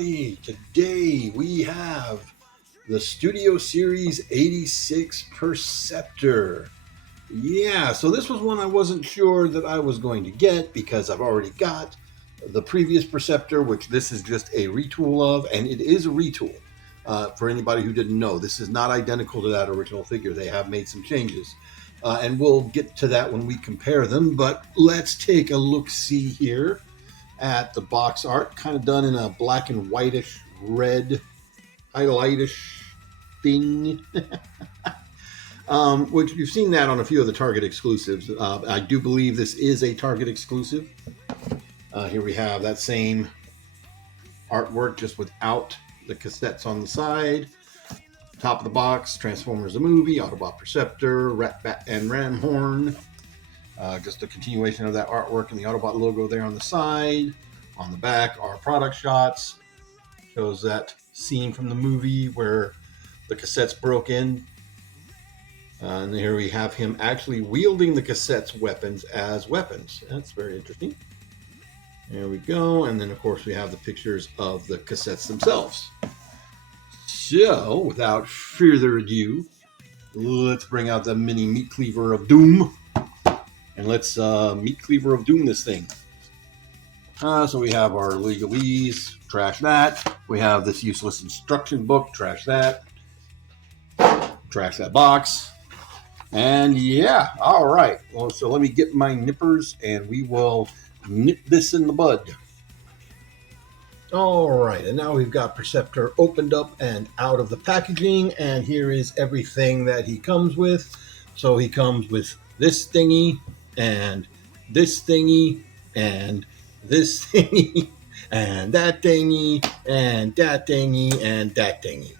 everybody. Today we have the Studio Series 86 Perceptor. Yeah, so this was one I wasn't sure that I was going to get because I've already got the previous Perceptor, which this is just a retool of, and it is a retool. For anybody who didn't know, this is not identical to that original figure. They have made some changes. And we'll get to that when we compare them, but let's take a look-see here at the box art, kind of done in a black and whitish red highlightish thing. Which you've seen that on a few of the Target exclusives. I do believe this is a Target exclusive. Here we have that same artwork, just without the cassettes on the side. Top of the box, Transformers the movie, Autobot Perceptor, Rat Bat and Ramhorn. Just a continuation of that artwork and the Autobot logo there on the side. On the back are product shots. Shows that scene from the movie where the cassettes broke in. And here we have him actually wielding the cassettes weapons as weapons. That's very interesting. There we go. And then, of course, we have the pictures of the cassettes themselves. So, without further ado, let's bring out the mini meat cleaver of doom. And let's meat cleaver of doom this thing. So we have our legalese, trash that. We have this useless instruction book, trash that. Trash that box. And yeah, all right. Well, so let me get my nippers and we will nip this in the bud. All right, and now we've got Perceptor opened up and out of the packaging, and here is everything that he comes with. So he comes with this thingy, and this thingy, and this thingy, and that thingy, and that thingy, and that thingy.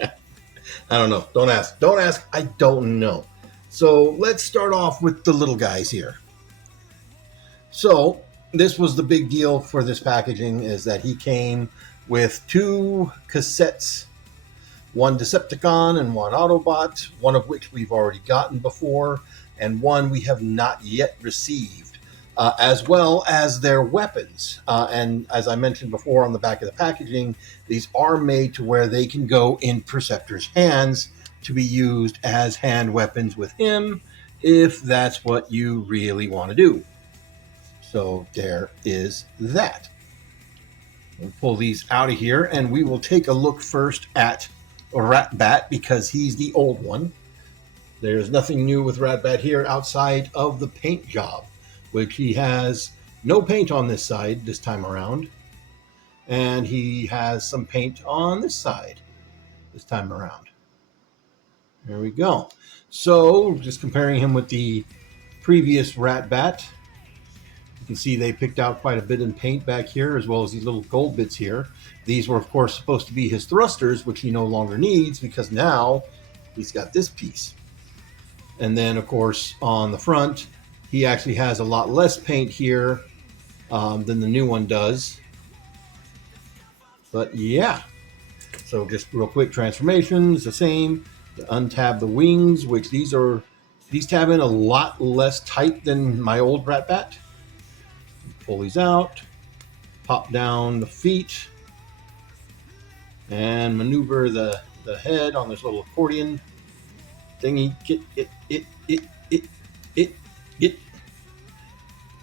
I don't know. Don't ask. Don't ask. I don't know. So let's start off with the little guys here. So this was the big deal for this packaging, is that he came with two cassettes, one Decepticon and one Autobot, one of which we've already gotten before, and one we have not yet received, as well as their weapons. And as I mentioned before on the back of the packaging, these are made to where they can go in Perceptor's hands to be used as hand weapons with him, if that's what you really want to do. So there is that. We'll pull these out of here, and we will take a look first at Rat Bat, because he's the old one. There's nothing new with Rat Bat here outside of the paint job, which he has no paint on this side this time around. And he has some paint on this side this time around. There we go. So just comparing him with the previous Rat Bat, you can see they picked out quite a bit in paint back here, as well as these little gold bits here. These were, of course, supposed to be his thrusters, which he no longer needs because now he's got this piece. And then, of course, on the front, he actually has a lot less paint here than the new one does. But yeah, so just real quick, transformations, the same. Untab the wings, which these tab in a lot less tight than my old Rat Bat. Pull these out, pop down the feet, and maneuver the head on this little accordion thingy, get,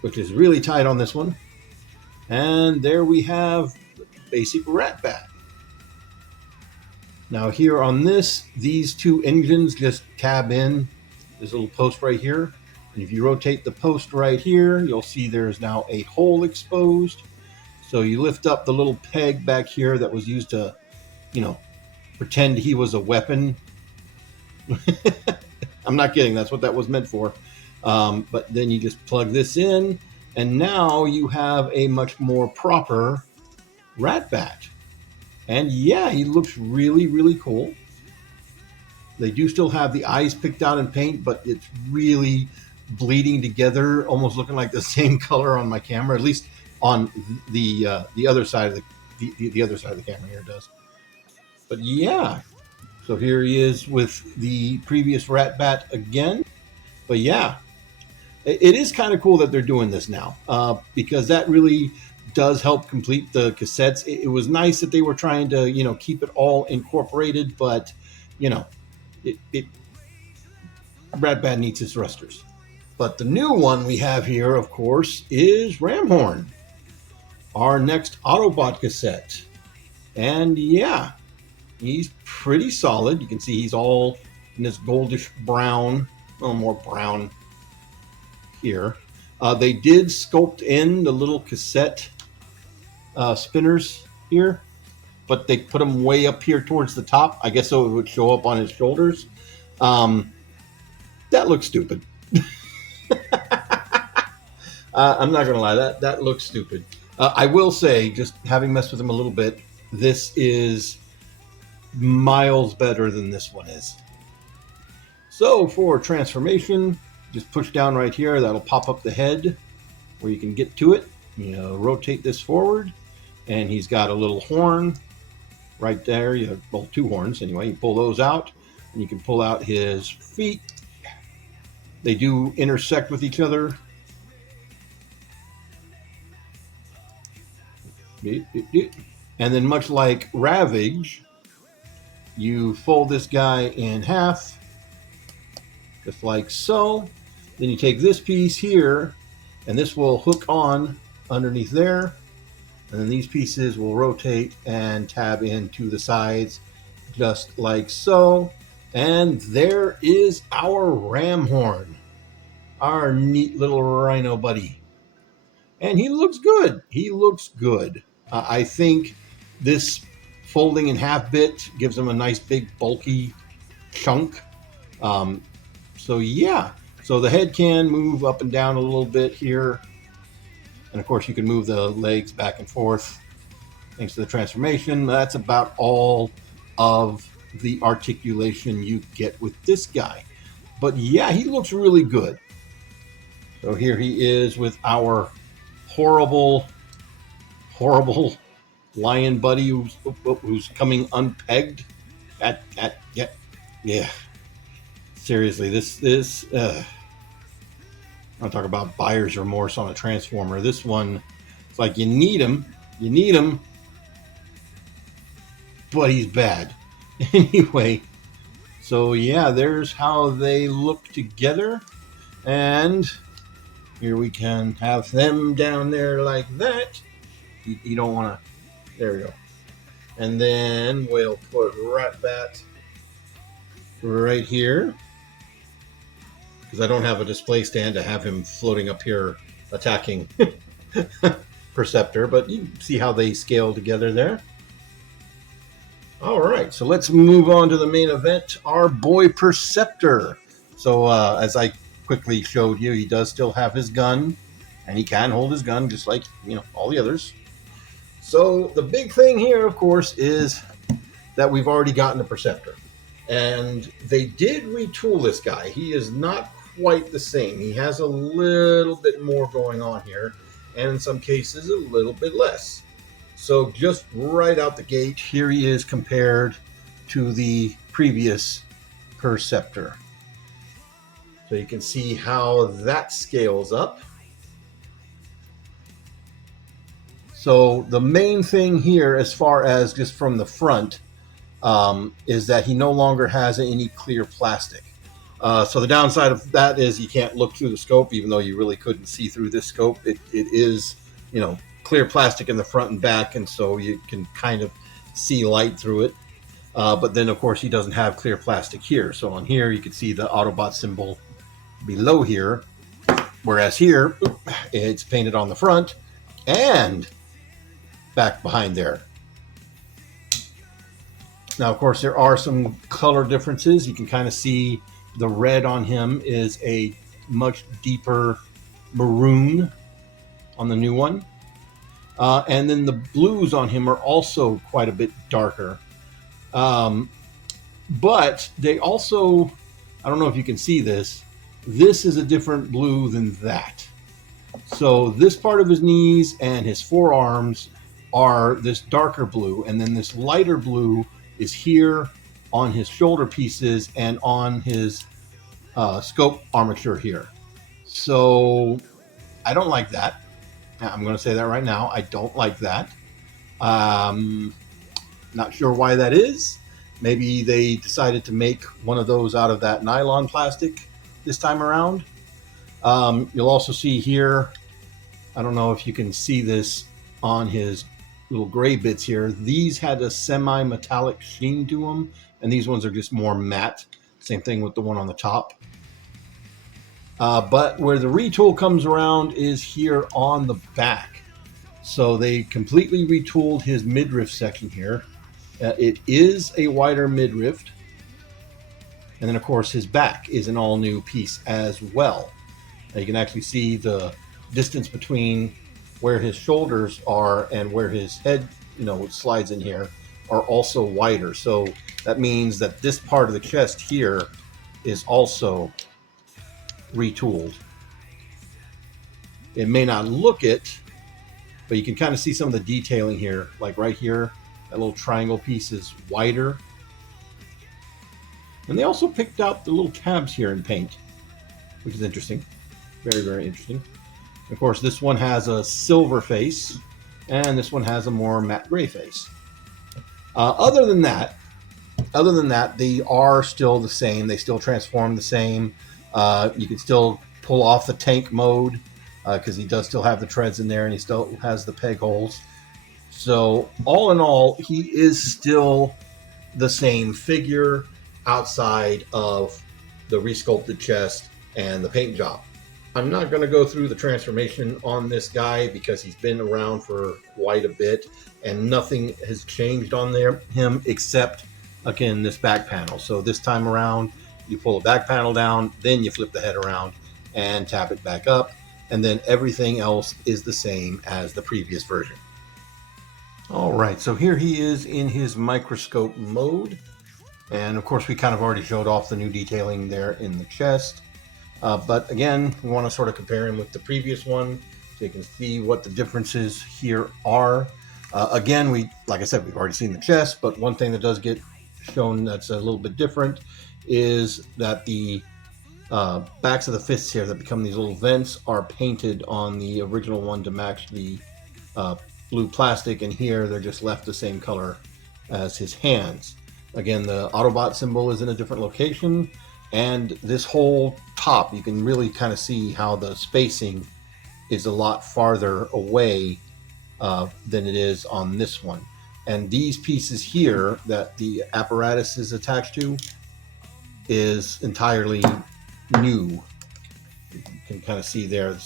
which is really tight on this one. And there we have the basic Rat Bat. Now here on this, these two engines just tab in this little post right here. And if you rotate the post right here, you'll see there's now a hole exposed. So you lift up the little peg back here that was used to, pretend he was a weapon. I'm not kidding. That's what that was meant for. But then you just plug this in, and now you have a much more proper Rat Bat. And yeah, he looks really, really cool. They do still have the eyes picked out in paint, but it's really bleeding together, almost looking like the same color on my camera, at least on the other side of the other side of the camera here it does. But yeah, so here he is with the previous Rat Bat again. But yeah, it is kind of cool that they're doing this now, because that really does help complete the cassettes. It was nice that they were trying to, keep it all incorporated, but, it Rat Bad needs his thrusters. But the new one we have here, of course, is Ramhorn, our next Autobot cassette. And yeah, he's pretty solid. You can see he's all in this goldish brown, a little more brown here. They did sculpt in the little cassette spinners here, but they put them way up here towards the top, I guess, so it would show up on his shoulders. That looks stupid. I'm not gonna lie, that looks stupid. I will say, just having messed with him a little bit, this is miles better than this one is. So for transformation, just push down right here. That'll pop up the head where you can get to it. Rotate this forward, and he's got a little horn right there. You have, well, two horns anyway. You pull those out, and you can pull out his feet. They do intersect with each other. And then, much like Ravage, you fold this guy in half, just like so. Then you take this piece here, and this will hook on underneath there. And then these pieces will rotate and tab into the sides, just like so. And there is our Ramhorn, our neat little rhino buddy. And he looks good. He looks good. I think this folding in half bit gives him a nice big bulky chunk. So yeah, so the head can move up and down a little bit here. And of course you can move the legs back and forth thanks to the transformation. That's about all of the articulation you get with this guy. But yeah, he looks really good. So here he is with our horrible lion buddy who's coming unpegged. Yeah. Seriously, this I'll talk about buyer's remorse on a transformer. This one, it's like you need him, but he's bad. Anyway, so yeah, there's how they look together, and here we can have them down there like that. You don't want to. There we go. And then we'll put Ratbat right here, because I don't have a display stand to have him floating up here attacking Perceptor, but you can see how they scale together there. All right, so let's move on to the main event, our boy Perceptor. So as I quickly showed you, he does still have his gun, and he can hold his gun just like, all the others. So the big thing here, of course, is that we've already gotten a Perceptor. And they did retool this guy. He is not quite the same. He has a little bit more going on here, and in some cases a little bit less. So just right out the gate, here he is compared to the previous Perceptor. So you can see how that scales up. So the main thing here, as far as just from the front, is that he no longer has any clear plastic. So the downside of that is you can't look through the scope, even though you really couldn't see through this scope. It is, clear plastic in the front and back, and so you can kind of see light through it. But then, of course, he doesn't have clear plastic here. So on here, you can see the Autobot symbol below here, whereas here, it's painted on the front and back behind there. Now, of course, there are some color differences. You can kind of see the red on him is a much deeper maroon on the new one. And then the blues on him are also quite a bit darker. But they also, I don't know if you can see this, this is a different blue than that. So this part of his knees and his forearms are this darker blue, and then this lighter blue is here on his shoulder pieces and on his scope armature here. So I don't like that. I'm going to say that right now. I don't like that. Um, Not sure why that is. Maybe they decided to make one of those out of that nylon plastic this time around. You'll also see here, I don't know if you can see this on his little gray bits here. These had a semi-metallic sheen to them, and these ones are just more matte. Same thing with the one on the top. But where the retool comes around is here on the back. So they completely retooled his midriff section here. It is a wider midriff. And then, of course, his back is an all-new piece as well. Now you can actually see the distance between where his shoulders are and where his head, slides in here are also wider. So that means that this part of the chest here is also retooled. It may not look it, but you can kind of see some of the detailing here. Like right here, that little triangle piece is wider. And they also picked out the little tabs here in paint, which is interesting. Very, very interesting. Of course, this one has a silver face, and this one has a more matte gray face. Other than that, they are still the same. They still transform the same. You can still pull off the tank mode because he does still have the treads in there, and he still has the peg holes. So all in all, he is still the same figure outside of the resculpted chest and the paint job. I'm not going to go through the transformation on this guy because he's been around for quite a bit and nothing has changed on him except, again, this back panel. So this time around, you pull the back panel down, then you flip the head around and tap it back up, and then everything else is the same as the previous version. All right, so here he is in his microscope mode. And of course, we kind of already showed off the new detailing there in the chest. But again, we want to sort of compare him with the previous one so you can see what the differences here are. Again, like I said, we've already seen the chest, but one thing that does get shown that's a little bit different is that the backs of the fists here that become these little vents are painted on the original one to match the blue plastic, and here they're just left the same color as his hands. Again, the Autobot symbol is in a different location, and this whole top, you can really kind of see how the spacing is a lot farther away than it is on this one. And these pieces here that the apparatus is attached to is entirely new. You can kind of see there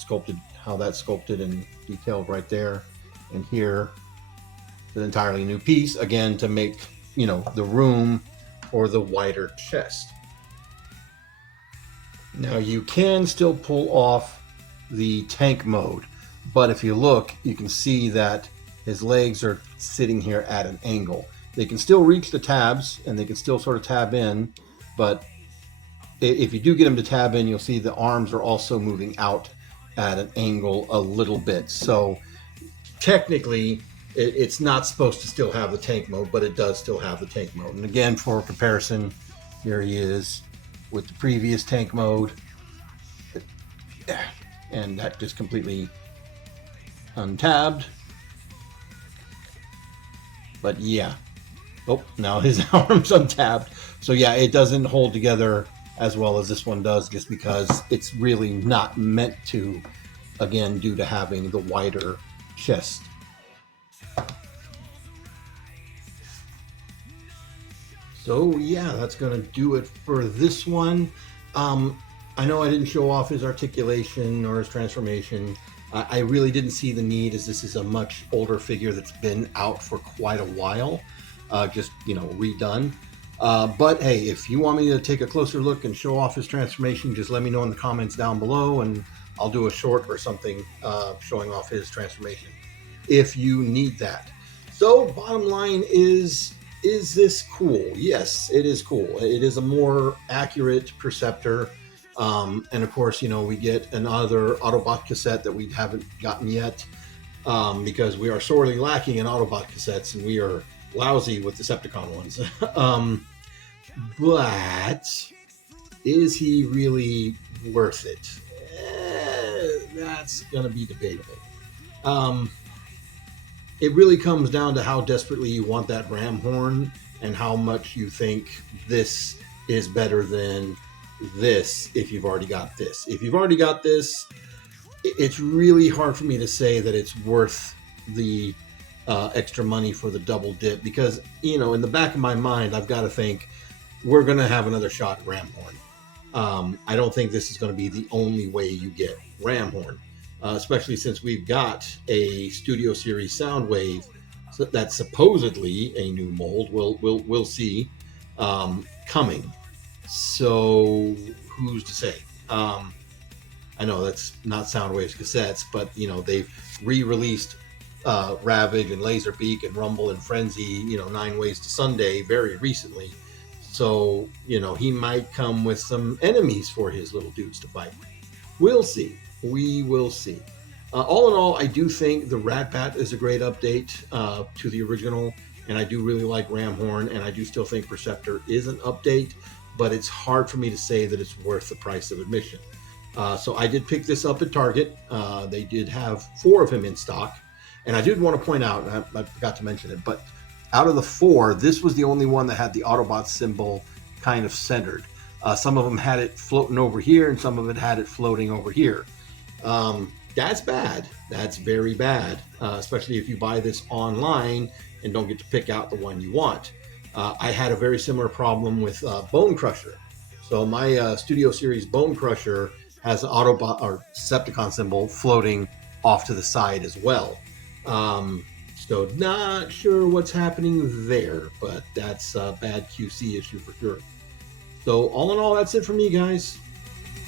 how that's sculpted and detailed right there. And here, an entirely new piece, again, to make, the room for the wider chest. Now you can still pull off the tank mode, but if you look, you can see that his legs are sitting here at an angle. They can still reach the tabs and they can still sort of tab in, but if you do get him to tab in, you'll see the arms are also moving out at an angle a little bit. So technically, it's not supposed to still have the tank mode, but it does still have the tank mode. And again, for comparison, here he is with the previous tank mode, and that just completely untabbed. But yeah, now his arm's untabbed. So yeah, it doesn't hold together as well as this one does, just because it's really not meant to, again, due to having the wider chest. So yeah, that's going to do it for this one. I know I didn't show off his articulation or his transformation. I really didn't see the need, as this is a much older figure that's been out for quite a while, just, redone. But hey, if you want me to take a closer look and show off his transformation, just let me know in the comments down below, and I'll do a short or something showing off his transformation if you need that. So bottom line is this cool? Yes, it is cool. It is a more accurate Perceptor. And of course, we get another Autobot cassette that we haven't gotten yet, because we are sorely lacking in Autobot cassettes and we are lousy with Decepticon ones. But is he really worth it? That's going to be debatable. Um, it really comes down to how desperately you want that ram horn and how much you think this is better than this if you've already got this. If you've already got this, it's really hard for me to say that it's worth the extra money for the double dip because, in the back of my mind, I've got to think we're going to have another shot at ram horn. I don't think this is going to be the only way you get ram horn. Especially since we've got a Studio Series Soundwave that's supposedly a new mold. We'll see coming. So who's to say? I know that's not Soundwave's cassettes, but they've re-released Ravage and Laserbeak and Rumble and Frenzy. 9 Ways to Sunday very recently. So he might come with some enemies for his little dudes to fight. We'll see. We will see. All in all, I do think the Rat Bat is a great update to the original, and I do really like Ramhorn, and I do still think Perceptor is an update, but it's hard for me to say that it's worth the price of admission. So I did pick this up at Target. They did have 4 of him in stock, and I did want to point out, and I forgot to mention it, but out of the 4, this was the only one that had the Autobot symbol kind of centered. Some of them had it floating over here, and some of it had it floating over here. That's bad. That's very bad, especially if you buy this online and don't get to pick out the one you want. I had a very similar problem with Bone Crusher. So my Studio Series Bone Crusher has an Autobot or Decepticon symbol floating off to the side as well. So not sure what's happening there, but that's a bad QC issue for sure. So all in all, that's it for me, guys.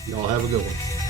Y'all have a good one.